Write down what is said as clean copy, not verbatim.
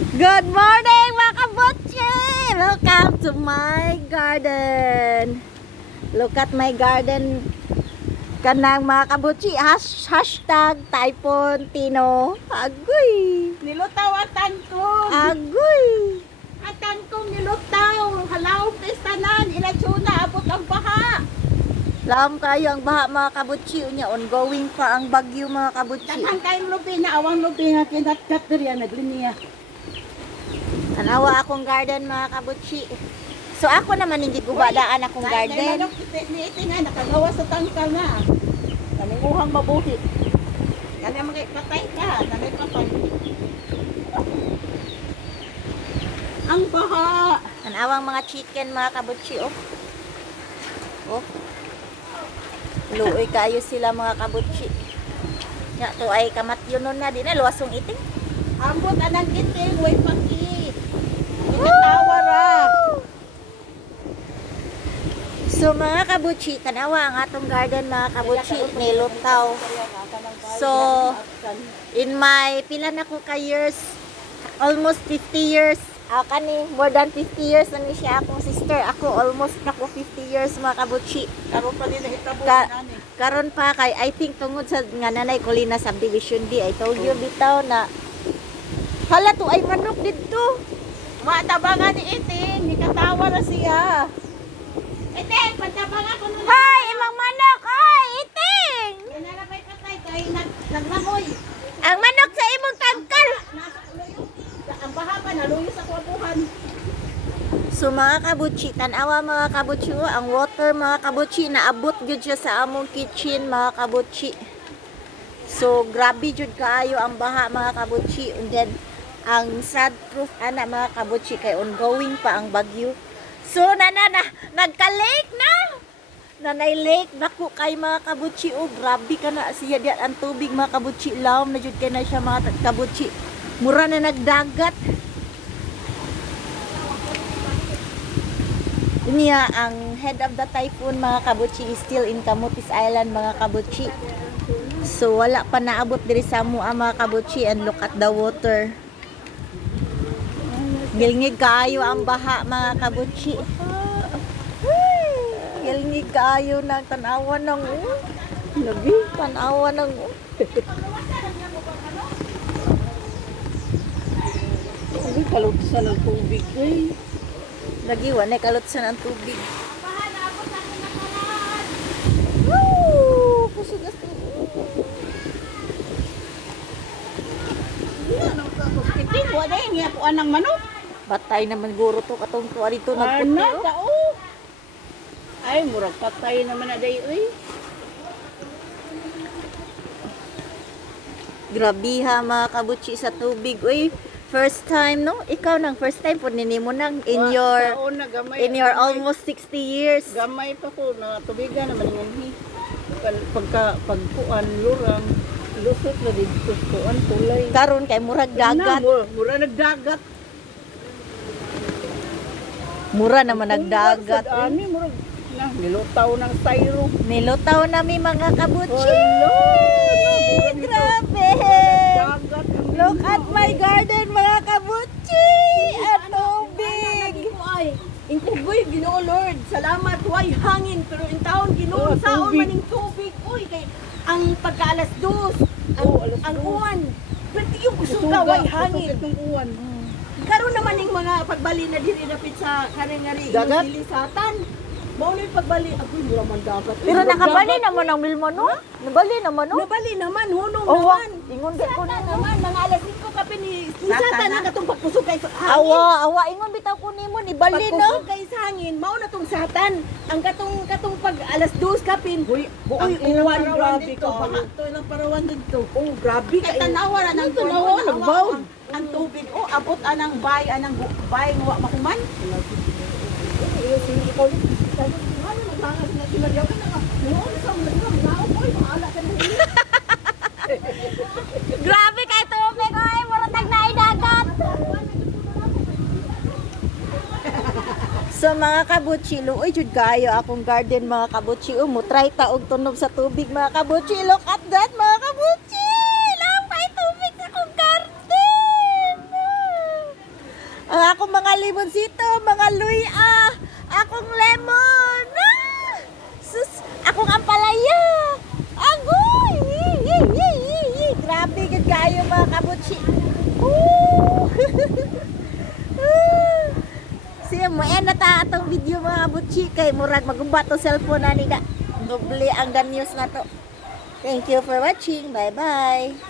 Good morning mga kabutsi! Welcome to my garden. Look at my garden. Kanang mga kabutsi, hashtag Typhoon Tino. Agoy! Nilutaw ang tangkong. Agoy! Ang tangkong nilutaw. Halaw, pistanan. Ilatsuna, abot ang baha. Lam kayo ang baha mga kabutsi. Unya, ongoing pa ang bagyo mga kabutsi. Tanang kayong lubi na awang lubi nga kinat-kat diriya nagliniya. Tanawa akong garden mga kabutsi. So ako naman hindi gubadaan akong garden. Niiti nga, nakagawa sa tangkal na. Kaninguhang mabuhi. Yan ang mga patay ka. Nanay patay. Ang baha. Tanawang mga chicken mga kabutsi. Oh. Oh. Luoy kayo sila mga kabutsi. Ya to ay kamatyonon na din na luwasong iting. Ambot anang iting. Way paki. Ikatawa ra. So mga kabutsi, tanawa ang atong garden mga kabutsi nilutaw. So in my pila na ko ka years, almost 50 years. Kani more than 50 years na ni siya akong sister. Ako almost na ko 50 years mga kabutsi. Karon pa din nahitabo nani. Karon pa kay I think tungod sa nga nanay Colina subdivision di I told you bitaw na hala to ay manok didto. Matabangan ni Iting, ikatawa na siya. Iting, pagtabangan ko nung Hi, imang manok! Ay, iting! yan na may patay kay naglangoy. Ang manok sa imong tangkal! Nasa luyo. Ang baha pa, naluyo sa kwabuhan. So mga kabutsi, tanawa mga kabutsi, ang water mga kabutsi, naabot jud siya sa among kitchen mga kabutsi. So grabe jud kaayo ang baha mga kabutsi. And then, ang sad proof ana mga kabutsi kay ongoing pa ang bagyo. So nagka-lake na. Nanay lake nako kay mga kabutsi. Oh, grabe ka na siya diyan ang tubig mga kabutsi. Lawom na jud kay na siya mga kabutsi. Mura na nagdagat. Niya ang head of the typhoon mga kabutsi is still in Camotes Island mga kabutsi. So wala pa naabot diri sa mua mga kabutsi, and look at the water. Gilngig kaayo ang baha mga kabutsi. Gilngig kaayo ng tanawa ng labi, tanawa ng Ang kalutsan ng tubig eh. lagi wala kalutsan ang tubig. Woo! Kusugas to. Iting, wala yun, niya po anang manok. Batay naman guro to katong tuwa dito Ano, nagputi. Oh. tao. Ay, murag patay naman na day, uy. Grabiha mga kabutsi sa tubig. Uy, first time no? Ikaw nang first time po ninimo nang in your almost 60 years. Gamay pa ko na tubigan naman ng pagkuan lurang lusot na dito kuan tulay. Karon kay murag dagat. Mura nagdagat. Mura naman nagdagat. Ani murag na nilutaw ng styro. Nilutaw nami mga kabutsi. Hello. Grabe. Dagat. Look at my garden mga kabutsi. Ang tubig. Inkuboy, Ginoo Lord, salamat, way hangin, pero in taon Ginoo, saon maning tubig, uy, kay ang pagkaalas dos, ang uwan, pero yung usuga, way hangin. Karon naman yung mga pagbali na diri napit sa kanang-ngari, yung dilisatan, mauna yung pagbali, ako'y mura man dagat. Pero nakabali naman ang milmo no? Nabali naman no? Nabali naman, hunong Oh, naman. ingon di ko Satan naman, mga alas 5 kape ni Satan na katong pagpusog kay hangin. Awa, ingon bitaw ko nimo ni bali no? Pagpusog kay sa hangin, mao na tong satan. Ang katong pag alas 2 kapin. Uy, uwan grabe ka. To ilang parawan dito. Oh, grabe ka. Tanawa na nang tanawa nagbaw. Ang tubig, oh, abot anang bay bay wa makuman. Sige ko. Ano magtanga sila sila diyan na. No, sa mga oy, maala ka na. Grabe kay tubig oy, murag naay dagat. So mga kabutsi, luoy jud kaayo akong garden mga kabutsi. Mo try ta og tunob sa tubig mga kabutsi. Look at that mga kabutsi. Lampay tubig sa akong garden. akong mga limonsito, mga luya, akong lemon. Ah! Sus, akong ampalaya. Agoy! Grabe gud kayo mga kabutsi. Woo! Siya mo na ta atong video mga kabutsi kay murag magumba to cellphone ani ga. Doble ang dan news na to. Thank you for watching. Bye-bye.